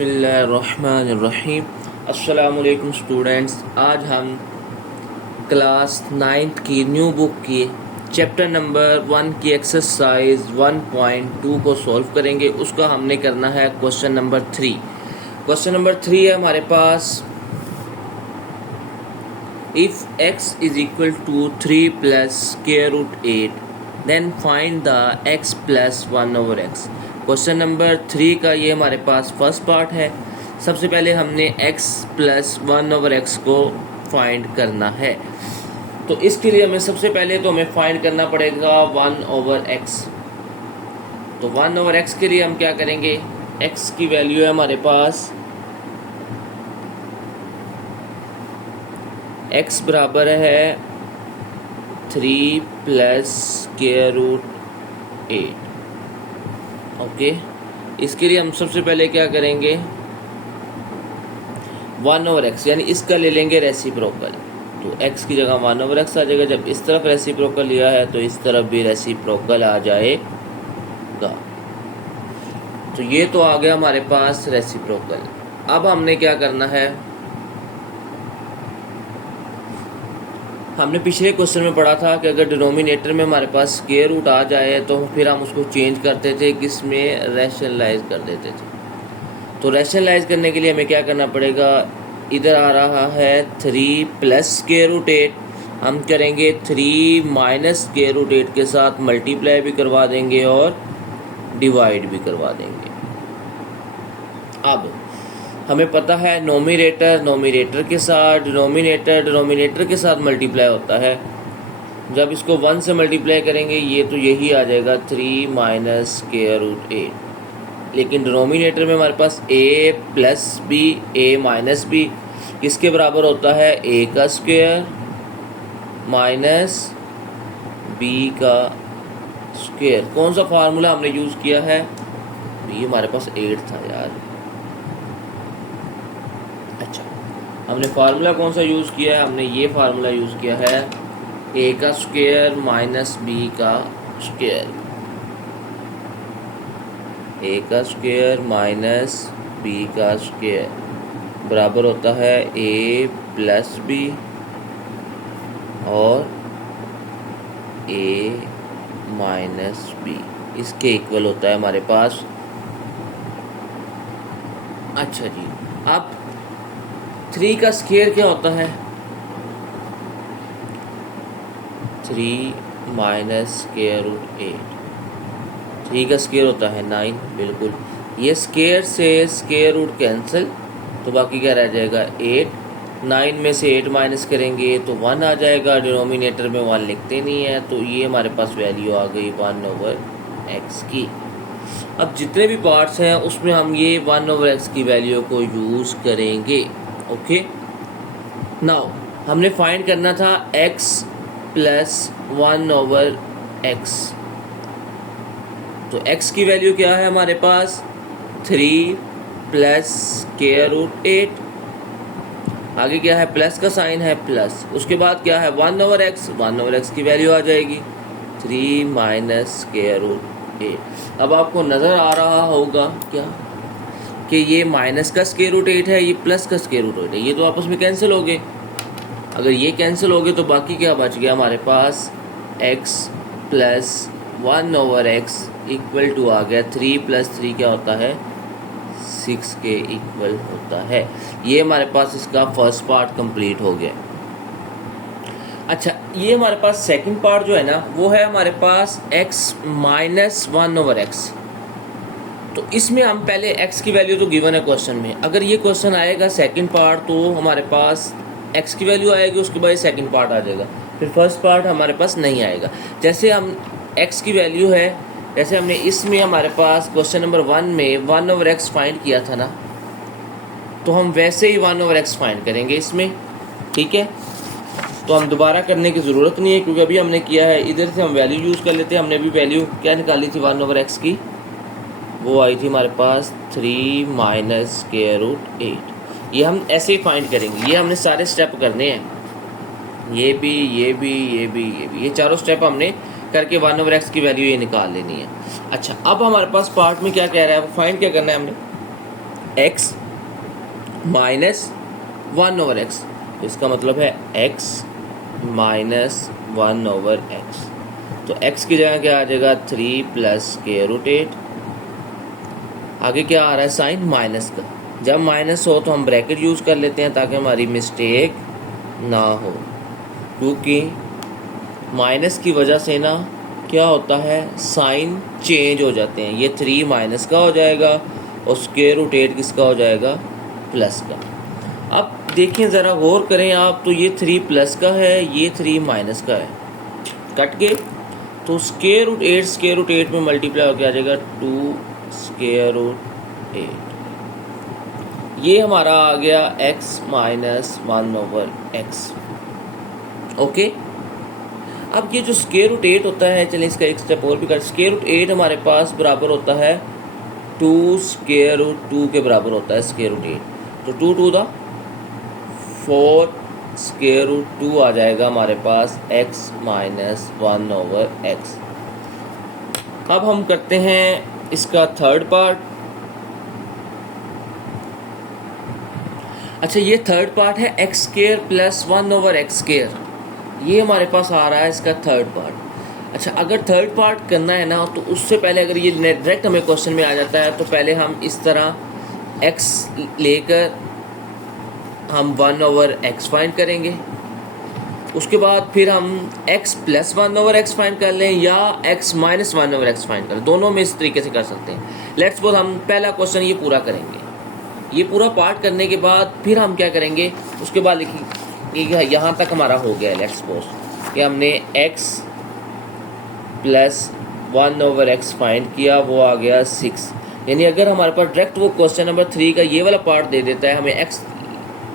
बिस्मिल्लाहिर्रहमानिर्रहीम। अस्सलामुअलैकुम स्टूडेंट्स, आज हम क्लास 9th की न्यू बुक की चैप्टर नंबर 1 की एक्सरसाइज 1.2 को सॉल्व करेंगे। उसका हमने करना है क्वेश्चन नंबर 3। क्वेश्चन नंबर 3 है हमारे पास, if x is equal to 3 plus square root 8 then find the x plus 1 over x। Question number 3 का ये हमारे पास फर्स्ट पार्ट है। सबसे पहले हमने x प्लस 1 ओवर x को फाइंड करना है, तो इसके लिए हमें सबसे पहले तो हमें फाइंड करना पड़ेगा 1 ओवर x। तो 1 ओवर x के लिए हम क्या करेंगे, x की वैल्यू है हमारे पास x बराबर है 3 प्लस स्क्वायर रूट 8। ओके, इसके लिए हम सबसे पहले क्या करेंगे, 1 ओवर x यानी इसका ले लेंगे रेसिप्रोकल। तो x की जगह 1 ओवर x आ जाएगा। जब इस तरफ रेसिप्रोकल लिया है तो इस तरफ भी रेसिप्रोकल आ जाएगा। तो ये तो आ गया हमारे पास रेसिप्रोकल। अब हमने क्या करना है, हमने पिछले क्वेश्चन में पढ़ा था कि अगर डिनोमिनेटर में हमारे पास स्क्वायर रूट आ जाए तो फिर हम उसको चेंज करते थे, किसमें, रैशनलाइज कर देते थे। तो रैशनलाइज करने के लिए हमें क्या करना पड़ेगा, इधर आ रहा है 3 प्लस स्क्वायर रूट 8, हम करेंगे 3 माइनस स्क्वायर रूट 8 के साथ मल्टीप्लाई भी करवा देंगे और डिवाइड भी करवा देंगे। अब हमें पता है नोमिनेटर के साथ डिनोमिनेटर के साथ मल्टीप्लाई होता है। जब इसको 1 से मल्टीप्लाई करेंगे ये तो यही आ जाएगा 3 माइनस स्क्वायर रूट 8। लेकिन डिनोमिनेटर में हमारे पास a plus B a minus B किसके बराबर होता है, a का स्क्वायर माइनस b का स्क्वायर। कौन सा फार्मूला हमने यूज़ किया है, ये हमारे पास 8 था यार। अच्छा, हमने फार्मूला कौन सा यूज़ किया है, हमने ये फार्मूला यूज़ किया है a का स्क्वायर माइनस b का स्क्वायर। a का स्क्वायर माइनस b का स्क्वायर बराबर होता है a प्लस b और a माइनस b, इसके इक्वल होता है हमारे पास। अच्छा जी, अब 3 का स्क्वायर क्या होता है, 3 माइनस स्क्वायर रूट 8। 3 का स्क्वायर होता है 9, बिल्कुल। ये स्क्वायर से स्क्वायर रूट कैंसिल, तो बाकी क्या रह जाएगा 8। 9 में से 8 माइनस करेंगे तो 1 आ जाएगा। डिनोमिनेटर में 1 लिखते नहीं है, तो ये हमारे पास वैल्यू आ गई 1 ओवर x की। अब जितने भी पार्ट्स हैं उसमें हम ये 1 ओवर x की वैल्यू को यूज़ करेंगे। ओके, नाउ हमने फाइंड करना था x प्लस 1 ओवर x। तो x की वैल्यू क्या है हमारे पास, 3 प्लस स्क्वायर रूट 8। आगे क्या है, प्लस का साइन है प्लस, उसके बाद क्या है 1 ओवर x की वैल्यू आ जाएगी 3 माइनस स्क्वायर रूट 8। अब आपको नज़र आ रहा होगा क्या कि ये माइनस का स्क्वायर रूट 8 है, ये प्लस का स्क्वायर रूट 8 है, ये तो आपस में कैंसिल हो गए। अगर ये कैंसिल हो गए तो बाकी क्या बच गया हमारे पास, x plus 1 over x equal to आ गया 3 प्लस 3 क्या होता है, 6 के इक्वल होता है। ये हमारे पास इसका फर्स्ट पार्ट कंप्लीट हो गया। अच्छा, ये हमारे पास सेकंड पार्ट जो है ना, वो है हमारे पास x माइनस 1 ओवर x। तो इसमें हम पहले x की वैल्यू तो गिवन है क्वेश्चन में, अगर ये क्वेश्चन आएगा सेकंड पार्ट तो हमारे पास x की वैल्यू आएगी, उसके बाद सेकंड पार्ट आ जाएगा, फिर फर्स्ट पार्ट हमारे पास नहीं आएगा। जैसे हम x की वैल्यू है, जैसे हमने इसमें हमारे पास क्वेश्चन नंबर 1 में 1 ओवर x फाइंड किया था ना, तो हम वैसे ही 1 ओवर x फाइंड करेंगे इसमें। ठीक है, तो हम दोबारा करने की ज़रूरत नहीं है क्योंकि अभी हमने किया है, इधर से हम वैल्यू यूज़ कर लेते हैं। हमने अभी वैल्यू क्या निकाली थी 1 ओवर x की, वो आई थी हमारे पास 3 माइनस स्क्वायर रूट 8। ये हम ऐसे ही फाइंड करेंगे, ये हमने सारे स्टेप करने हैं, ये चारों स्टेप हमने करके 1 ओवर x की वैल्यू ये निकाल लेनी है। अच्छा, अब हमारे पास पार्ट में क्या कह रहा है, फाइंड क्या करना है हमने, एक्स माइनस 1/x, इसका मतलब है x माइनस 1/x। तो x की जगह क्या आ जाएगा 3 प्लस स्क्वायर रूट 8। आगे क्या आ रहा है साइन माइनस का, जब माइनस हो तो हम ब्रैकेट यूज़ कर लेते हैं ताकि हमारी मिस्टेक ना हो, क्योंकि माइनस की वजह से ना क्या होता है साइन चेंज हो जाते हैं। ये 3 माइनस का हो जाएगा और स्क्वायर रूट 8 किसका हो जाएगा प्लस का। अब देखें ज़रा गौर करें आप, तो ये 3 प्लस का है, ये 3 माइनस का है, कट के तो स्क्वायर रूट 8 में मल्टीप्लाई होकर आ जाएगा 2 स्क्वायर रूट 8। ये हमारा आ गया x माइनस 1/x। ओके, अब ये जो स्क्वायर रूट 8 होता है, चलिए इसका एक स्टेप और भी कर, स्क्वायर रूट 8 हमारे पास बराबर होता है 2 स्क्वायर रूट 2 के बराबर होता है स्क्वायर रूट 8। तो 2 टू द 4 स्क्वायर रूट 2 आ जाएगा हमारे पास x माइनस 1/x। अब हम करते हैं इसका थर्ड पार्ट। अच्छा, ये थर्ड पार्ट है x square plus 1/x square, ये हमारे पास आ रहा है इसका थर्ड पार्ट। अच्छा, अगर थर्ड पार्ट करना है ना तो उससे पहले अगर ये डायरेक्ट हमें क्वेश्चन में आ जाता है तो पहले हम इस तरह x लेकर हम 1/x फाइंड करेंगे, उसके बाद फिर हम x प्लस 1/x फाइंड कर लें या x माइनस 1/x फाइंड कर लें, दोनों में इस तरीके से कर सकते हैं। लेट्स सपोज हम पहला क्वेश्चन ये पूरा करेंगे, ये पूरा पार्ट करने के बाद फिर हम क्या करेंगे, उसके बाद लिखिए यहाँ तक हमारा हो गया। लेट्स सपोज कि हमने x प्लस 1/x फाइंड किया, वो आ गया 6। यानी अगर हमारे पास डायरेक्ट वो क्वेश्चन नंबर 3 का ये वाला पार्ट दे देता है, हमें x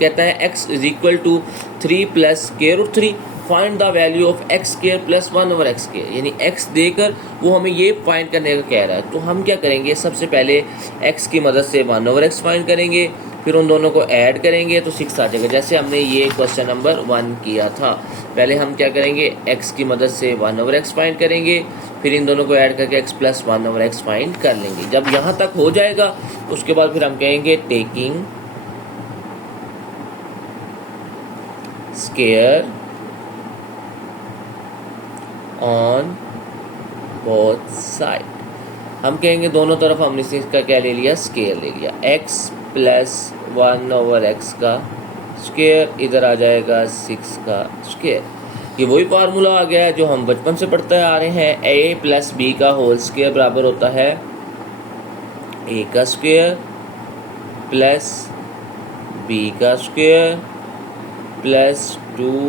कहता है x is equal to 3 plus square root 3, find the value of x square plus 1/x square, यानी x देकर वो हमें ये फाइंड करने का कह रहा है। तो हम क्या करेंगे, सबसे पहले x की मदद से 1/x फाइंड करेंगे, फिर उन दोनों को ऐड करेंगे तो 6 आ जाएगा, जैसे हमने ये क्वेश्चन नंबर 1 किया था। पहले हम क्या करेंगे, x की मदद से 1/x फाइंड करेंगे, फिर इन दोनों को ऐड करके x प्लस 1/x फाइंड कर लेंगे। जब यहाँ तक हो जाएगा उसके बाद फिर हम कहेंगे taking square on both side, हम कहेंगे दोनों तरफ हमने इसका क्या ले लिया, स्क्वायर ले लिया। x प्लस 1/x का स्क्वायर, इधर आ जाएगा 6 का स्क्वायर। ये वही फार्मूला आ गया है जो हम बचपन से पढ़ते आ रहे हैं, a प्लस b का होल स्क्वायर बराबर होता है a का स्क्वायर प्लस b का स्क्वायर प्लस 2ab।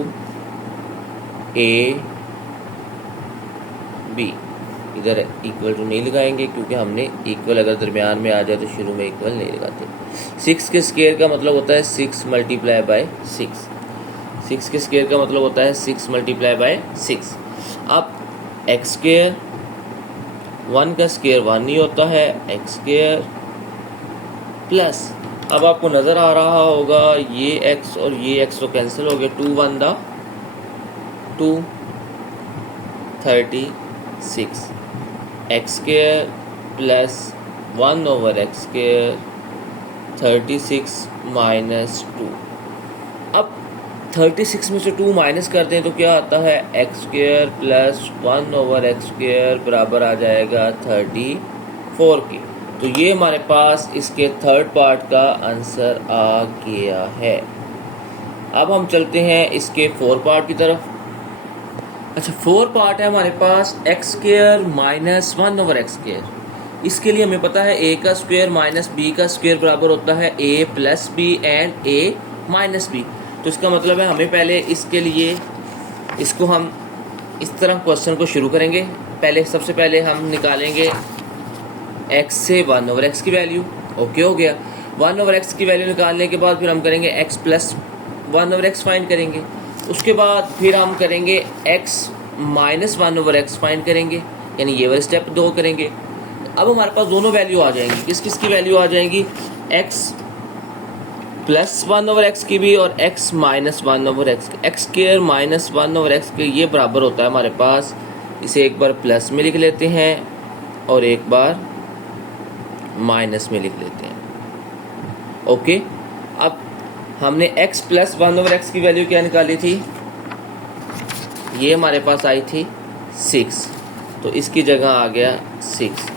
इधर इक्वल टू नहीं लगाएंगे क्योंकि हमने इक्वल अगर दरमियान में आ जाए तो शुरू में इक्वल नहीं लगाते। 6 के स्क्वायर का मतलब होता है 6 मल्टीप्लाई बाय 6, 6 के स्क्वायर का मतलब होता है 6 मल्टीप्लाई बाय 6। अब एक्स स्क्वायर 1 का स्क्वायर 1 नहीं होता है, एक्स स्क्वायर प्लस, अब आपको नज़र आ रहा होगा ये x और ये x तो कैंसिल हो गया, 2 1 दा 2 36 x square plus 1/x square 36 minus 2। अब 36 में से 2 माइनस करते हैं तो क्या आता है, x square plus 1/x square बराबर आ जाएगा 34 की। तो ये हमारे पास इसके थर्ड पार्ट का आंसर आ गया है। अब हम चलते हैं इसके फोर्थ पार्ट की तरफ। अच्छा, फोर्थ पार्ट है हमारे पास x square minus 1/x square. इसके लिए हमें पता है a का स्क्वायर माइनस b का स्क्वायर बराबर होता है a plus b and a minus b. तो इसका मतलब है हमें पहले इसके लिए इसको हम इस तरह क्वेश्चन को शुरू करेंगे। पहले सबसे पहले हम निकालेंगे x से 1/x की वैल्यू, ओके हो गया। 1/x की वैल्यू निकालने के बाद फिर हम करेंगे x प्लस 1/x फाइंड करेंगे, उसके बाद फिर हम करेंगे x माइनस 1/x फाइंड करेंगे, यानी ये वाला स्टेप 2 करेंगे। अब हमारे पास दोनों वैल्यू आ जाएंगी, किस किस की वैल्यू आ जाएंगी, x प्लस 1/x की भी और x माइनस 1/x की। एक्स स्क्वायर माइनस 1/x के ये बराबर होता है हमारे पास, इसे एक बार प्लस में लिख लेते हैं और एक बार माइनस में लिख लेते हैं। ओके, अब हमने x प्लस 1/x की वैल्यू क्या निकाली थी, ये हमारे पास आई थी 6, तो इसकी जगह आ गया 6।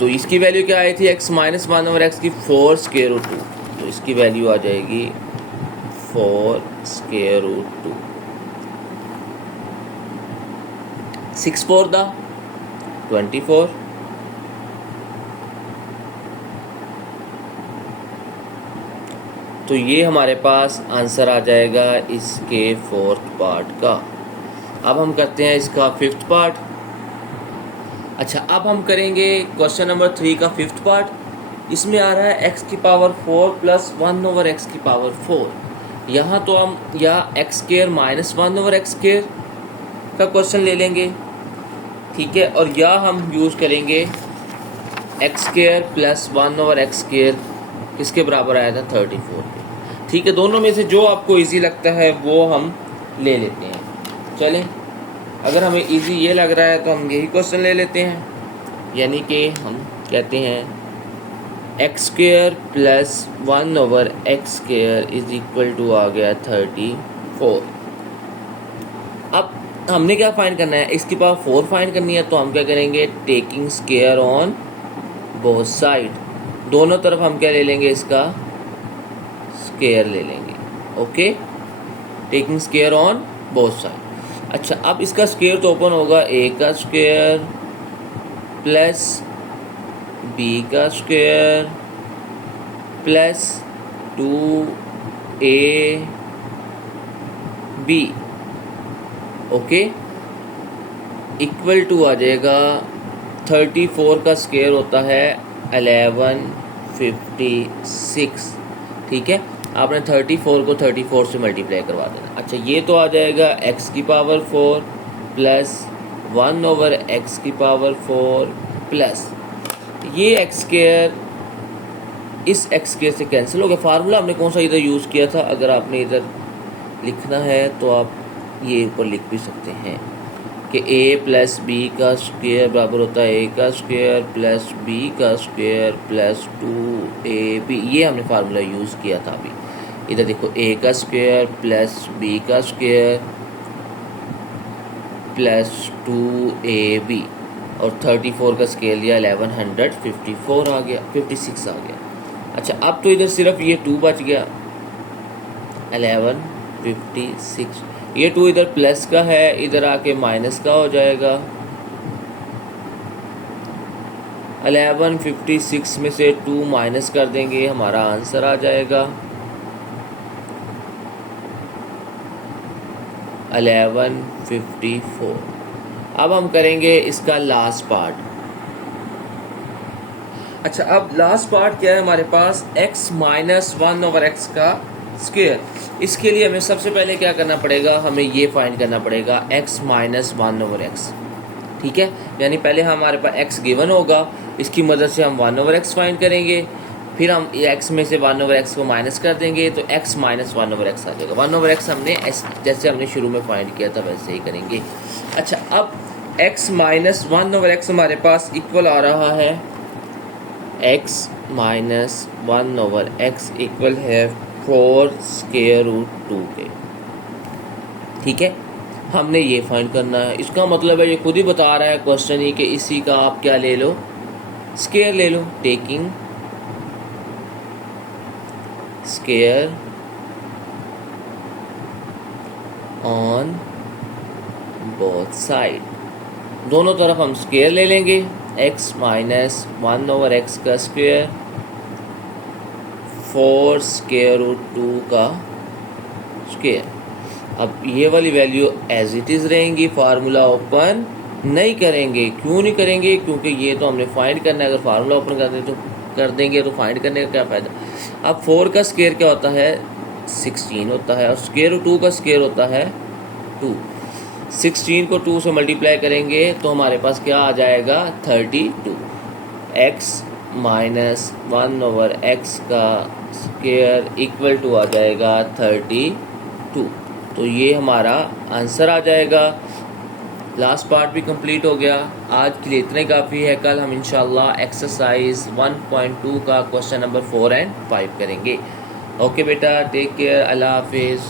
तो इसकी वैल्यू क्या आई थी, x माइनस 1/x की 4 स्क्वायर रूट 2, तो इसकी वैल्यू आ जाएगी 4 स्क्वायर रूट 2। 6 4 दा 24, तो ये हमारे पास आंसर आ जाएगा इसके 4th पार्ट का। अब हम करते हैं इसका 5th पार्ट। अच्छा, अब हम करेंगे क्वेश्चन नंबर 3 का 5th पार्ट। इसमें आ रहा है x की पावर 4 प्लस 1/x की पावर 4। यहाँ तो हम या x square minus 1/x square का क्वेश्चन ले लेंगे, ठीक है, और या हम यूज़ करेंगे x square plus 1/x square, किसके बराबर आया था 34 के। ठीक है, दोनों में से जो आपको इजी लगता है वो हम ले लेते हैं। चलें, अगर हमें इजी ये लग रहा है तो हम यही क्वेश्चन ले लेते हैं, यानी कि हम कहते हैं x square plus 1/x square is equal to आ गया 34। अब हमने क्या फाइंड करना है, x की पावर 4 फाइंड करनी है, तो हम क्या करेंगे, taking square on both side, दोनों तरफ हम क्या ले लेंगे, इसका स्क्वायर ले लेंगे। Okay, taking square on both side. अच्छा, अब इसका स्क्वायर तो ओपन होगा, a का स्क्वायर प्लस b का square plus 2ab। Okay, equal to आ जाएगा 34 का स्क्वायर होता है 1156। ठीक है, आपने 34 को 34 से मल्टीप्लाई करवा देना। अच्छा, ये तो आ जाएगा x की पावर 4 प्लस 1/x की पावर 4 प्लस ये x स्क्वायर इस x स्क्वायर से कैंसिल हो गया। फार्मूला हमने कौन सा इधर यूज़ किया था, अगर आपने इधर लिखना है तो आप ये ऊपर लिख भी सकते हैं कि a प्लस बी का स्क्वायर बराबर होता है a का स्क्वायर प्लस b का स्क्वायर प्लस 2ab। ये हमने फार्मूला यूज़ किया था अभी। इधर देखो, a का स्क्वायर प्लस b का स्क्वायर प्लस 2ab और 34 का स्केल लिया 1154 आ गया, 56 आ गया। अच्छा, अब तो इधर सिर्फ ये 2 बच गया, 1156। ये 2 इधर प्लस का है, इधर आके माइनस का हो जाएगा। 1156 में से 2 माइनस कर देंगे, हमारा आंसर आ जाएगा 1154। अब हम करेंगे इसका लास्ट पार्ट। अच्छा, अब लास्ट पार्ट क्या है हमारे पास, x माइनस 1/x का स्क्वायर। इसके लिए हमें सबसे पहले क्या करना पड़ेगा, हमें ये फाइंड करना पड़ेगा x माइनस 1/x। ठीक है, यानी पहले हमारे पास x गिवन होगा, इसकी मदद से हम 1/x फाइंड करेंगे, फिर हम x में से 1/x को माइनस कर देंगे तो x माइनस 1/x आ जाएगा। 1/x हमने जैसे हमने शुरू में फाइंड किया था वैसे ही करेंगे। अच्छा, अब x माइनस 1/x हमारे पास इक्वल आ रहा है x माइनस 1/x इक्वल है 4 स्क्वायर रूट 2 के। ठीक है, हमने ये फाइंड करना है। इसका मतलब है ये खुद ही बता रहा है क्वेश्चन ही कि इसी का आप क्या ले लो, स्क्वायर ले लो, taking square on both side, दोनों तरफ हम स्क्वायर ले लेंगे। x माइनस 1/x का स्क्वायर 4 स्क्वायर रूट 2 का स्क्वायर। अब ये वाली वैल्यू एज इट इज़ रहेंगी, फार्मूला ओपन नहीं करेंगे। क्यों नहीं करेंगे, क्योंकि ये तो हमने फाइंड करना है। अगर फार्मूला ओपन कर देंगे तो फाइंड करने का क्या फ़ायदा। अब 4 का स्क्वायर क्या होता है, 16 होता है, और स्क्वायर रूट 2 का स्क्वायर होता है 2। 16 को 2 से मल्टीप्लाई करेंगे तो हमारे पास क्या आ जाएगा 32। x माइनस 1/x का स्क्वायर इक्वल टू आ जाएगा 32। तो ये हमारा आंसर आ जाएगा लास्ट पार्ट भी कंप्लीट हो गया। आज के लिए इतना ही काफ़ी है। कल हम इंशाल्लाह एक्सरसाइज 1.2 का क्वेश्चन नंबर 4 एंड 5 करेंगे। ओके बेटा, टेक केयर, अल्लाह हाफिज़।